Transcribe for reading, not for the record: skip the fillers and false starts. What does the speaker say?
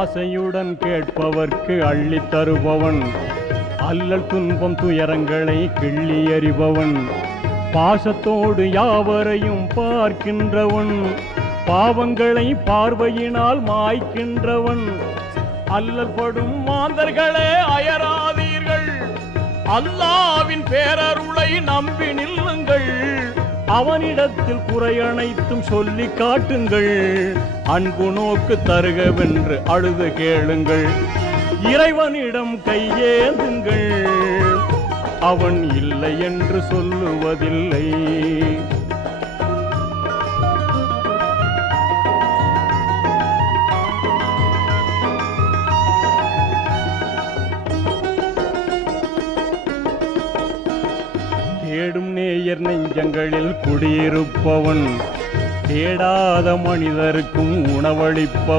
ஆசையுடன் கேட்பவர்க்கு அள்ளித் தருபவன், அல்லல் துன்பம் துயரங்களை கிள்ளி எறிபவன், பாசத்தோடு யாவரையும் பார்க்கின்றவன், பாவங்களை பார்வையினால் மாய்க்கின்றவன். அல்லல் படும் மாந்தர்களே அயராதீர்கள், அல்லாவின் பேரருளை நம்பி நில்லுங்கள். அவனிடத்தில் குறை அனைத்தும் சொல்லி காட்டுங்கள். அன்பு நோக்கு தருகவென்று அழுது கேளுங்கள். இறைவனிடம் கையேந்துங்கள், அவன் இல்லை என்று சொல்லுவதில்லை. தேடும் நேயர் நெஞ்சங்களில் குடியிருப்பவன், தேடாத மனிதருக்கும் உணவளிப்பவன்.